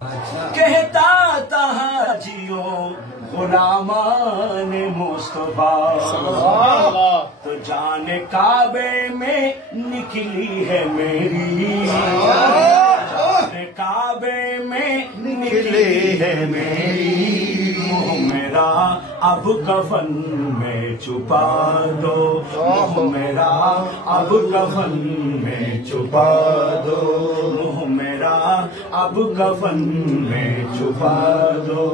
کہتا تھا حاجیوں غلامان مصطفیٰ، تو جان کعبے میں نکلی ہے میری، جان کعبے میں نکلی ہے میری، منہ میرا اب کفن میں چھپا دو، منہ میرا اب کفن میں چھپا دو، منہ میرا اب کفن میں چھپا دو۔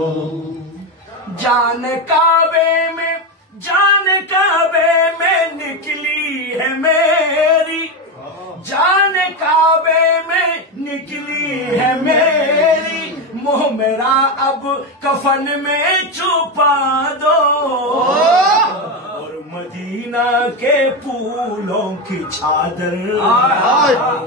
جان کعبے میں نکلی ہے میری، جان کعبے میں نکلی ہے میری، منہ میرا اب کفن میں چھپا دو، اور مدینہ کے پھولوں کی چادر،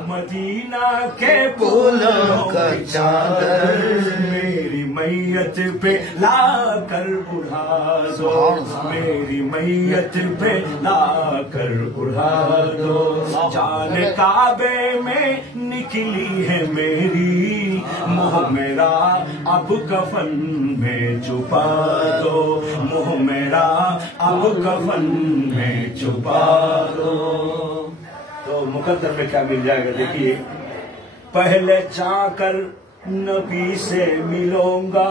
مدینہ کے پھولوں کی چادر میری میت پہ لا کر اڑا دو، میری میت پہ لا کر اڑا دو۔ جان کعبے میں نکلی ہے میری، منہ میرا اب کفن میں چھپا دو، منہ میرا اب کفن میں چھپا دو۔ تو مقدر میں کیا مل جائے گا دیکھیے، پہلے جا کر نبی سے ملوں گا،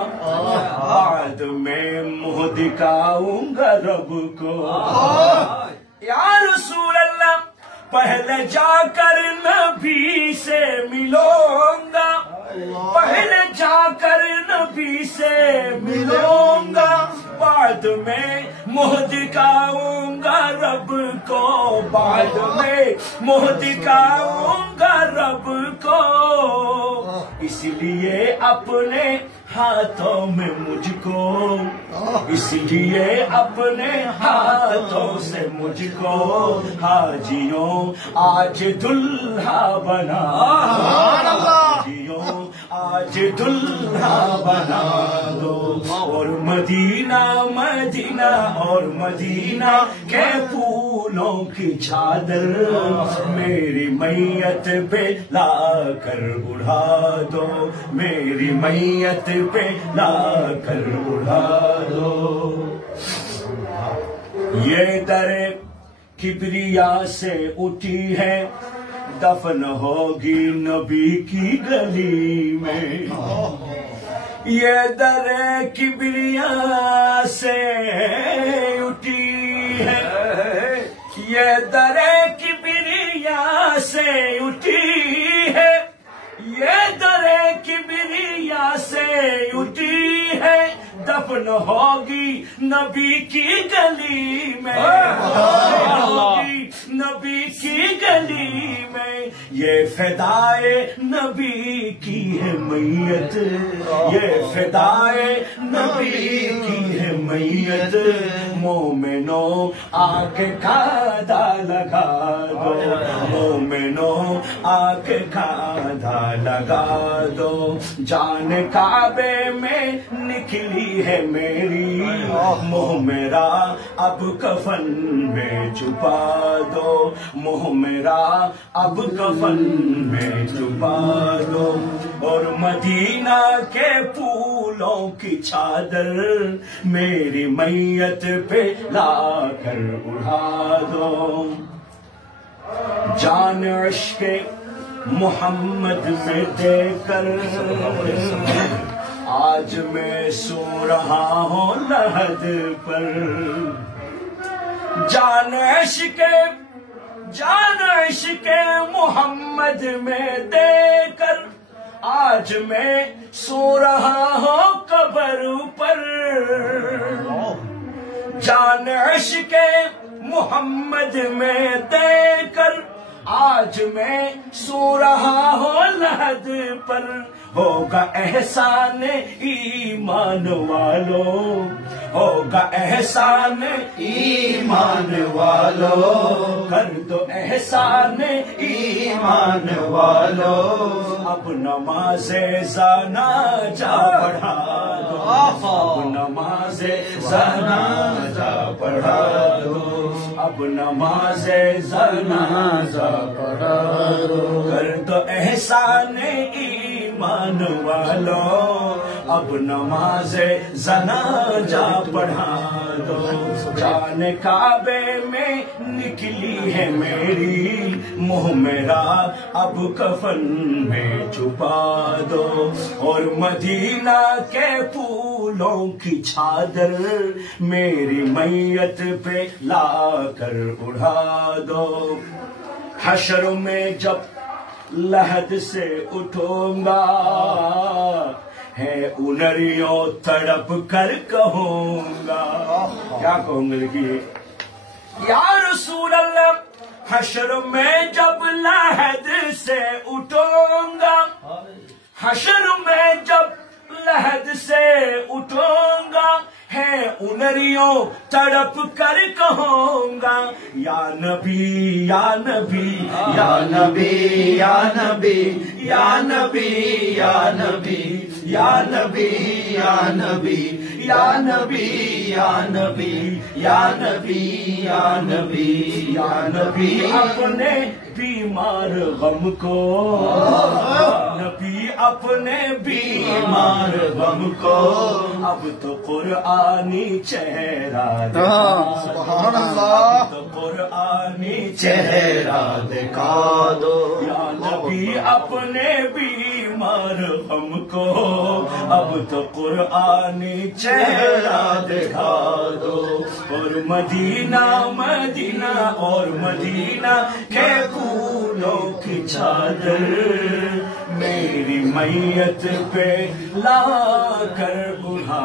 بعد میں منہ دکھاؤں گا رب کو، یا رسول اللہ پہلے جا کر نبی سے ملوں گا، پہلے جا کر نبی سے ملوں گا، بعد میں منہ دکھاؤں گا رب کو، بعد میں منہ دکھاؤں گا رب کو، اس لیے اپنے ہاتھوں میں مجھ کو، اس لیے اپنے ہاتھوں سے مجھ کو حاجیوں آج دلہا بنا، حاجیوں آج دلہا بنا دو، اور مدینہ مدینہ اور مدینہ کے پھولوں کی چادر میری میت پہ لا کر اڑا دو، میری میت پہ لا کر اڑا دو۔ یہ در کبریا سے اٹھی ہے، دفن ہوگی نبی کی گلی میں، یہ در کبریا سے اٹھی ہے، یہ در کبریا سے اٹھی ہے، یہ در کبریا سے اٹھی ہے، دفن ہوگی نبی کی گلی میں، ہوگی نبی کی گلی میں، یہ فدائے نبی کی ہے میت، یہ فدائے نبی کی ہے میت، مومنوں آ کے کھادا لگا دو، مومنوں آ کے کھادا لگا دو۔ جان کعبے میں نکلی ہے میری، منہ میرا اب کفن میں چھپا دو، منہ میرا اب کفن میں چھپا دو، اور مدینہ کے پھولوں کی چادر میری میت پہ لا کر اڑا دو۔ جان عشق محمد میں دے کر آج میں سو رہا ہوں لحد پر، جان عشق محمد میں دے کر آج میں سو رہا ہوں قبر پر، جان عشق محمد میں دے کر آج میں سو رہا ہوں لحد پر، ہوگا احسان ایمان والو، ہوگا احسان ایمان والو، کر دو احسان ایمان والو، اب نماز جنازہ پڑھا دو، اب نماز جنازہ پڑھا دو، اب نماز جنازہ پڑھا دو، کر دو احسان ایمان والو، اب نماز جنازہ پڑھا دو جان کعبے میں نکلی ہے میری منہ میرا اب کفن میں چھپا دو اور مدینہ کے پھولوں کی چادر میری میت پہ لا کر اڑا دو حشر میں جب لحد سے اٹھوں گا ہے انریوں تڑپ کر کہوں گا کیا کہوں گا دیکھیے یا رسول اللہ حشر میں جب لحد سے اٹھوں گا حشر میں جب لحد سے اٹھوں گا ہے انریوں تڑپ کر کہوں گا یا نبی یا نبی یا نبی یا نبی یا نبی یا نبی یا نبی یا نبی یا نبی یا نبی یا نبی یا نبی یا نبی اپنے بیمار غم کو نبی اپنے بیمار غم کو اب تو قرآنی چہرہ سبحان اللہ تو قرآنی چہرہ دکھا دو یا نبی اپنے بیمار غم کو اب تو قرآنی چہرہ دکھا دو اور مدینہ مدینہ اور مدینہ کے پھولوں کی چادر میری میت پہ لا کر اڑا